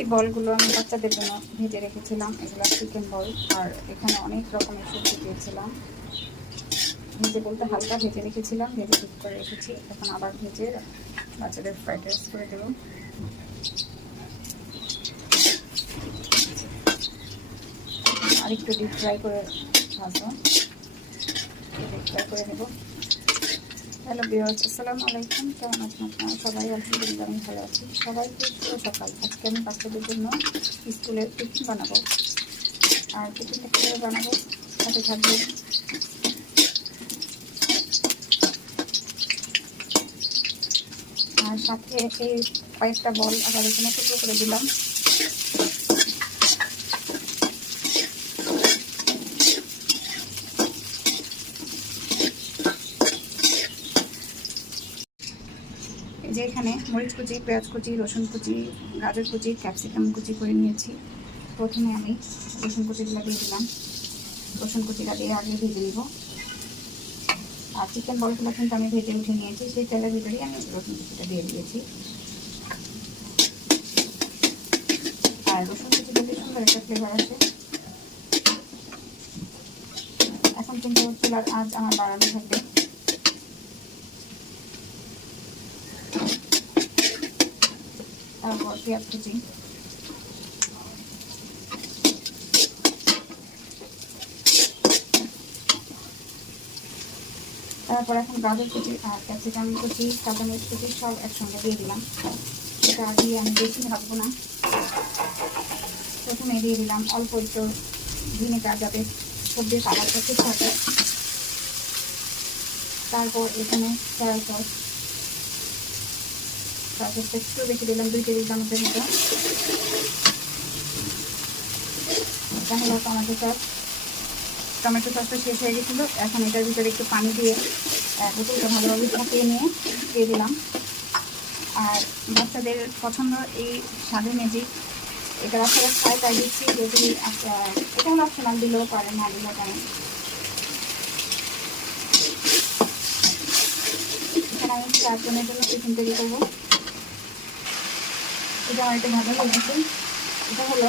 এই বলগুলো আমি বাচ্চাদের জন্য ভেজে রেখেছিলাম। এগুলো চিকেন বল, আর এখানে অনেক রকমের সবজি দিয়েছিলাম। ভেজে বলতে হালকা ভেজে রেখেছিলাম, ভেজে ঠিক করে রেখেছি। এখন আবার ভেজে বাচ্চাদের ফ্রাইড রাইস করে দেবো। আর একটু ডিপ ফ্রাই করে ভাজবো, ডিপ ফ্রাই করে নেবো। হ্যালো ভিউয়ার্স, আসসালামু আলাইকুম। কেমন আছেন আপনারা সবাই? আলহামদুলিল্লাহ আমি ভালো আছি। সবাইকে শুভ সকাল। আজকে আমি বাচ্চাদের জন্য স্কুলের টিফিন বানাবো, আর টিফিনটা কীভাবে বানাবো সাথে থাকবো। আর সাথে এই কয়েকটা বল আবার এখানে টুকরো করে দিলাম। যে এখানে মরিচ কুচি, পেঁয়াজ কুচি, রসুন কুচি, গাজর কুচি, ক্যাপসিকাম কুচি করে নিয়েছি। প্রথমে আমি রসুন কুচিগুলো দিয়ে দিলাম। রসুন কুচিটা দিয়ে আগে ভেজে নিব। আর চিকেন বলগুলো কিন্তু আমি ভেজে উঠে নিয়েছি, সেই তেলের ভিতরেই আমি রসুন কুচিটা দিয়ে দিয়েছি। আর রসুন কুচি দিলে সুন্দর একটা ফ্লেভার আসে। এখন কিন্তু চুলার আঁচ আমার বাড়ানো থাকবে। তারপর পেঁয়াজ কুচি, তারপর এখন গাজর কুচি আর ক্যাপসিকাম কুচি, কাঁচামরিচ কুচি সব একসঙ্গে দিয়ে দিলাম। এটা দিয়ে আমি বেশি ভাজবো না। প্রথমে দিয়ে দিলাম অল্প একটু ভিনেগার, যাতে সবজির কালারটা ঠিক থাকে। তারপর এখানে সয়া সস, সসটা একটু বেশি দিলাম, 2 টেবিল চামচের মতো। এটা হলো টমেটো সসটা শেষ হয়ে গেছিলো। এখন এটার ভিতরে একটু পানি দিয়ে বোতলটা ভালোভাবে ফুটিয়ে নিয়ে দিয়ে দিলাম। আর বাচ্চাদের পছন্দ এই স্বাদে ম্যাজিক, এটা বাচ্চারা খায় তাই দিচ্ছি। যদি এটা হলো অপশনাল, দিলেও পারেন, না দিলেও পারেন। এখানে আমি 4 জনের জন্য টিফিন তৈরি করবো। এটা আমার একটু ভালো হয়ে গেছে। এটা হলো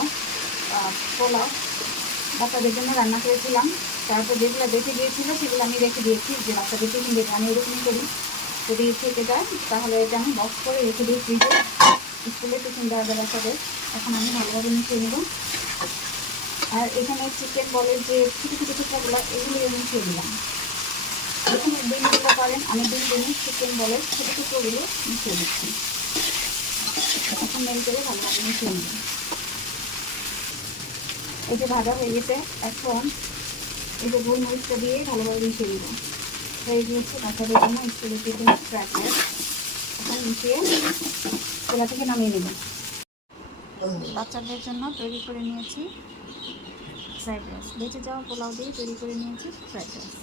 পোলাও, বাচ্চাদের জন্য রান্না করেছিলাম। তারপর যেগুলো বেঁচে গিয়েছিলো সেগুলো আমি রেখে দিয়েছি, যে বাচ্চাদের টিফিন দেবে আমি এরকমই করি। যদি থেকে যায় তাহলে এটা আমি বক্স করে রেখে দিই ফ্রিজে, স্কুলে টিফিন দেওয়া যায় বাচ্চাদের। এখন আমি ভালোভাবে মিশিয়ে নেব। আর এখানে চিকেন বলের যে ছোটো ছোটো টুকরাগুলো, এগুলো মিশিয়ে দিলাম। এখানে ডিম দিতে পারেন, আমি ডিম চিকেন বলের ছোটো টুকরোগুলো মিশিয়ে দিচ্ছি। এখন মেল করে ভালোভাবে মিশিয়ে নেব। এই যে ভাজা হয়ে গেছে, এখন এই যে গোলমরিচটা দিয়ে ভালোভাবে মিশিয়ে দিব। হয়ে গিয়েছে বাচ্চাদের জন্য স্কুলের টিফিন ফ্রাইড রাইস। এখন মিশিয়ে চুলা থেকে নামিয়ে নেব। বাচ্চাদের জন্য তৈরি করে নিয়েছি ফ্রাইড রাইস, বেঁচে যাওয়া পোলাও দিয়ে তৈরি করে নিয়েছি ফ্রাইড রাইস।